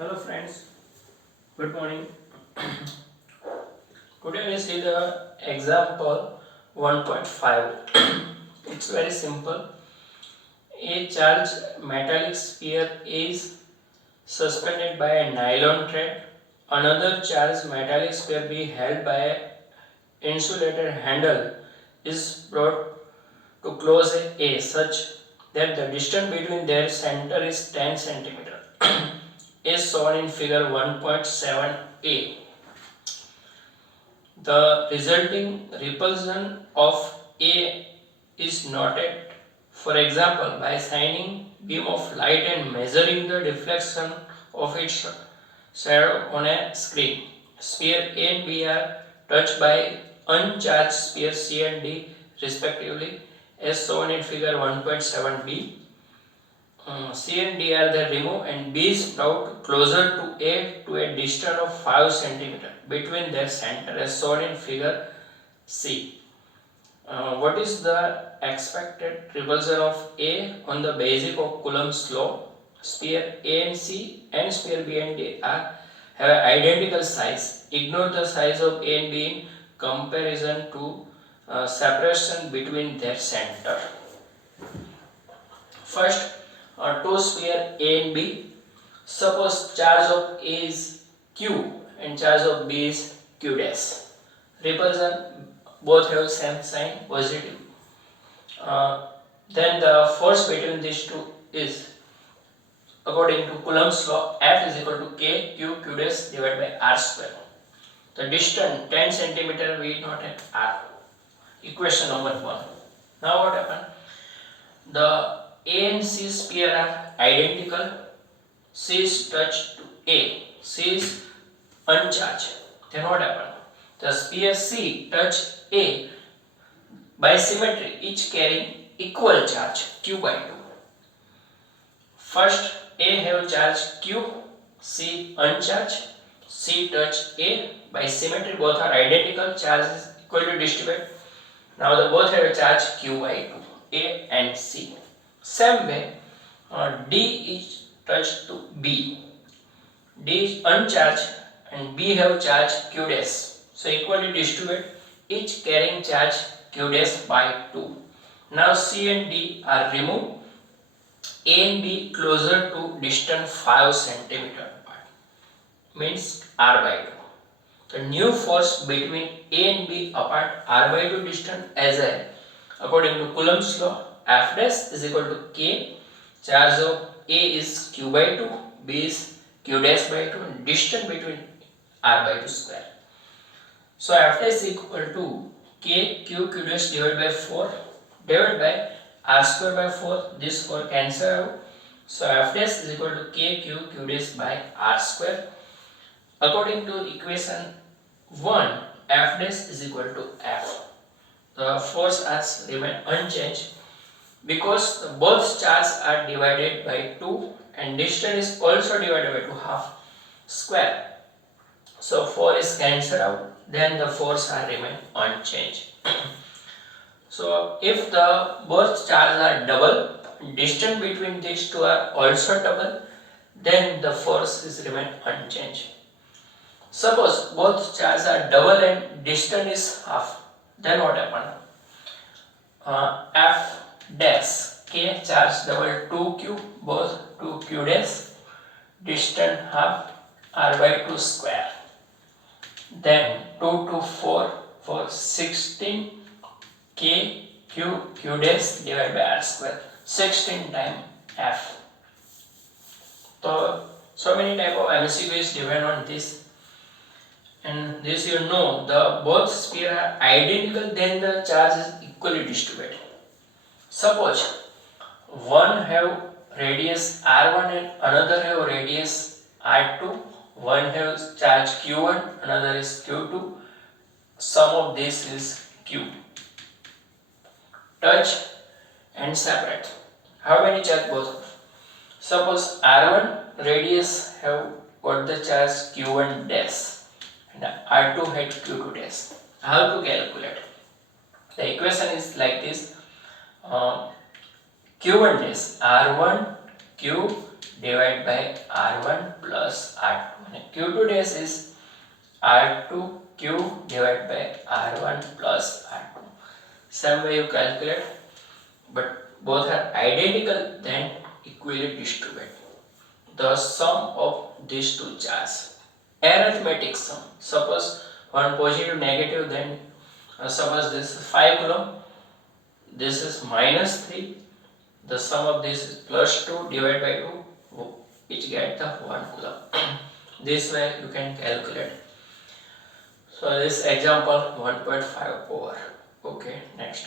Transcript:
Hello friends, good morning. Today we see the example 1.5. It's very simple. A charged metallic sphere is suspended by a nylon thread. Another charged metallic sphere being held by an insulated handle is brought to close A such that the distance between their center is 10 centimeter. Is shown in figure 1.7a. The resulting repulsion of A is noted, for example, by shining beam of light and measuring the deflection of its shadow on a screen. Sphere A and B are touched by uncharged sphere C and D respectively, as shown in figure 1.7b. C and D are then removed and B is brought closer to a distance of 5 cm between their center as shown in figure C. What is the expected repulsion of A on the basis of Coulomb's law? Sphere A and C and sphere B and D have identical size. Ignore the size of A and B in comparison to separation between their center. First, two sphere A and B. Suppose charge of A is Q and charge of B is Q dash. Repulsion both have same sign, positive. Then the force between these two is, according to Coulomb's law, F is equal to K Q Q dash divided by R square. The distance 10 cm we not have R. Equation number 1. Now what happened? The A and C sphere are identical. C is touched to A. C is uncharged. Then what happened? The sphere C touched A by symmetry, each carrying equal charge Q by 2. First, A have charge Q, C uncharged. C touched A by symmetry, both are identical, charge is equally distributed. Now the both have a charge Q by 2, A and C. Same way, D is touched to B. D is uncharged and B have charge Q dash. So equally distributed, each carrying charge Q dash by 2. Now C and D are removed. A and B closer to distance 5 cm apart. Means R by 2. The new force between A and B apart R by 2 distance as a, according to Coulomb's law, F dash is equal to K. Charge of A is Q by 2, B is Q dash by 2, and distance between R by 2 square. So F dash is equal to K Q Q dash divided by 4 divided by R square by 4. This 4 cancel out. So F dash is equal to K Q Q dash by R square. According to equation 1, F dash is equal to F. The force has remained unchanged because both charges are divided by 2 and distance is also divided by 2 half square. So 4 is cancelled out, then the force are remain unchanged. So if the both charges are double, distance between these two are also double, then the force is remain unchanged. Suppose both charges are double and distance is half, then what happen? F dash K charge double 2Q, both 2Q dash, distance half R by 2 square. Then 2 to 4 for 16 K Q Q dash divided by R square. 16 times F. So many type of MCQs depend on this. And this you know, the both sphere are identical, then the charge is equally distributed. Suppose one have radius R1 and another have radius R2. One have charge Q1, another is Q2. Sum of this is Q. Touch and separate. How many charge both? Suppose R1 radius have got the charge Q1 dash and R2 had Q2 dash. How to calculate? The equation is like this. Q1 dash R1 Q divided by R1 plus R2 and Q2 dash is R2 Q divided by R1 plus R2. Same way you calculate, but both are identical, then equally distribute the sum of these two charges. Arithmetic sum. Suppose one positive negative, then suppose this is 5 coulomb, this is minus 3, the sum of this is plus 2 divided by 2, which get the 1 coulomb. This way you can calculate. So this example 1.5 over. Okay, next.